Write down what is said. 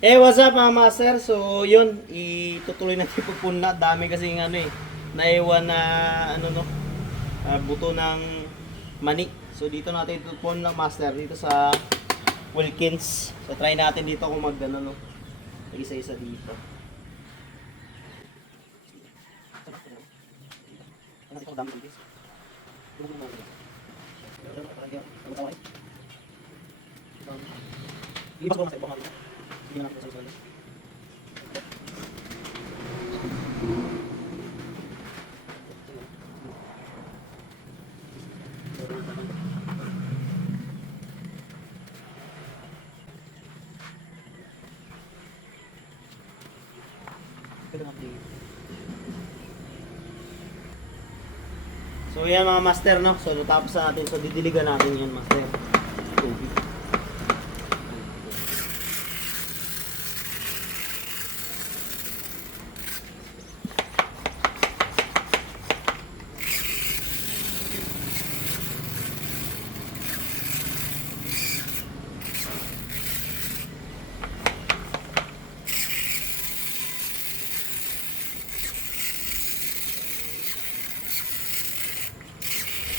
What's up mga master? So, yun, itutuloy natin pagpunla. Dami kasi ng naiwan na, buto ng mani. So, dito natin itupunla master, dito sa Wilkins. So, try natin dito kung isa-isa dito. Ibas ko na sa ibang mga dito. Hindi na natin sa isa. So yan mga master, no? So tapos na natin. So didiligan natin yan master. Tubig.